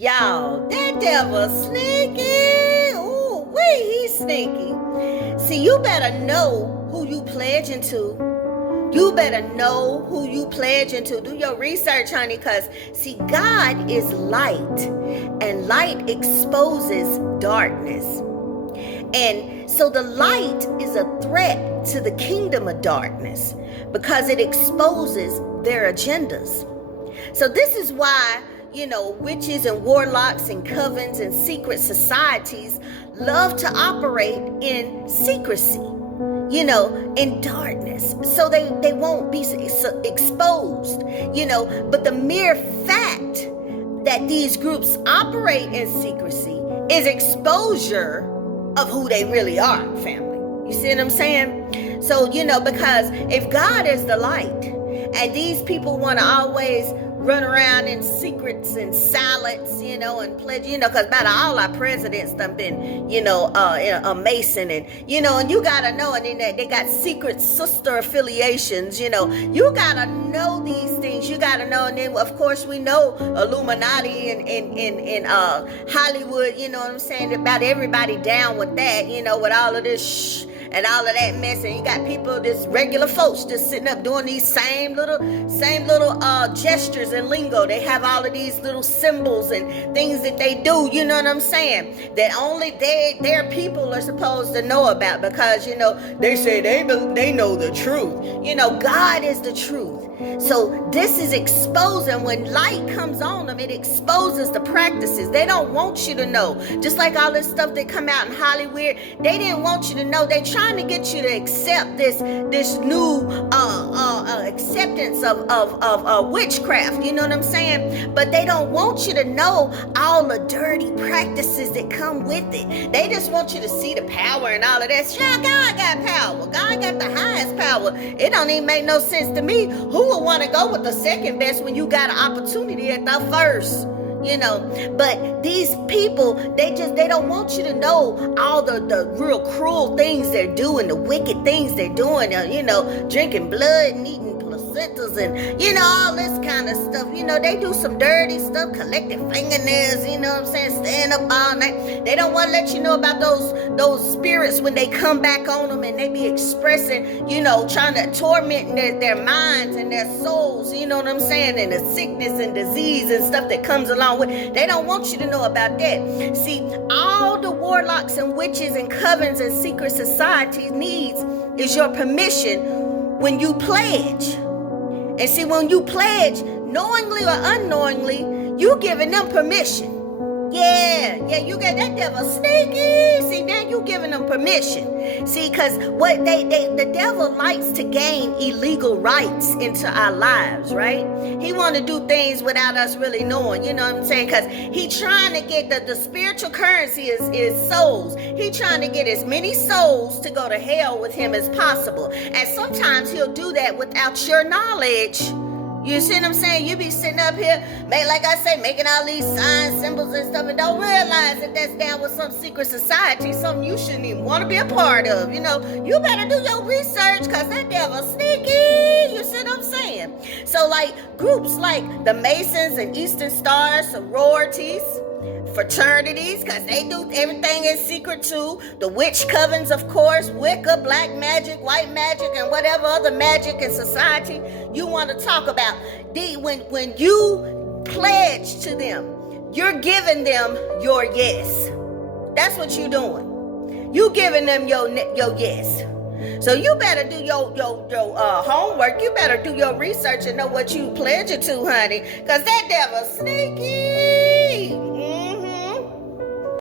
Y'all, that devil sneaky. Ooh, he's sneaky. See, you better know who you pledging to. You better know who you pledging to. Do your research, honey, because, see, God is light, and light exposes darkness. And so the light is a threat to the kingdom of darkness because it exposes their agendas. So this is why, witches and warlocks and covens and secret societies love to operate in secrecy, in darkness, so they won't be exposed, but the mere fact that these groups operate in secrecy is exposure of who they really are, family. You see what I'm saying? So, because if God is the light and these people want to always run around in secrets and silence, and pledge, because about all our presidents done been, a Mason, and, and you gotta know, and then they got secret sister affiliations, you gotta know these things, you gotta know, and then, of course, we know Illuminati in Hollywood, you know what I'm saying, about everybody down with that, with all of this shh, and all of that mess, and you got people, just regular folks, just sitting up doing these same little gestures and lingo. They have all of these little symbols and things that they do. You know what I'm saying? That only their people are supposed to know about, because they say they know the truth. God is the truth. So this is exposing. When light comes on them, it exposes the practices. They don't want you to know. Just like all this stuff that come out in Hollywood, they didn't want you to know. They trying to get you to accept this new acceptance of witchcraft. You know what I'm saying? But they don't want you to know all the dirty practices that come with it. They just want you to see the power and all of that. Sure, God got power. God got the highest power. It don't even make no sense to me. Who would want to go with the second best when you got an opportunity at the first? But these people, they don't want you to know all the real cruel things they're doing, the wicked things they're doing, drinking blood and eating placentas and, all this kind of stuff. They do some dirty stuff, collecting fingernails, what I'm saying, staying up all night. They don't want to let you know about those spirits when they come back on them and they be expressing, trying to torment their minds and their souls, you know what I'm saying, and the sickness and disease and stuff that comes along with. They don't want you to know about that. See, all the warlocks and witches and covens and secret societies needs is your permission when you pledge. And see, when you pledge, knowingly or unknowingly, you giving them permission. Yeah, you get that devil sneaky. See, then you giving them permission. See, because what the devil likes to gain illegal rights into our lives, right? He want to do things without us really knowing, you know what I'm saying? Because he trying to get the spiritual currency is souls. He trying to get as many souls to go to hell with him as possible. And sometimes he'll do that without your knowledge. You see what I'm saying? You be sitting up here, like I say, making all these signs, symbols and stuff, and don't realize that that's down with some secret society, something you shouldn't even want to be a part of. You better do your research, because that devil sneaky. You see what I'm saying? So like groups like the Masons and Eastern Star sororities, fraternities, because they do everything in secret too. The witch covens, of course, Wicca, black magic, white magic, and whatever other magic and society you want to talk about. When you pledge to them, you're giving them your yes. That's what you're doing. You giving them your yes. So you better do your homework. You better do your research and know what you pledging to, honey, because that devil sneaky.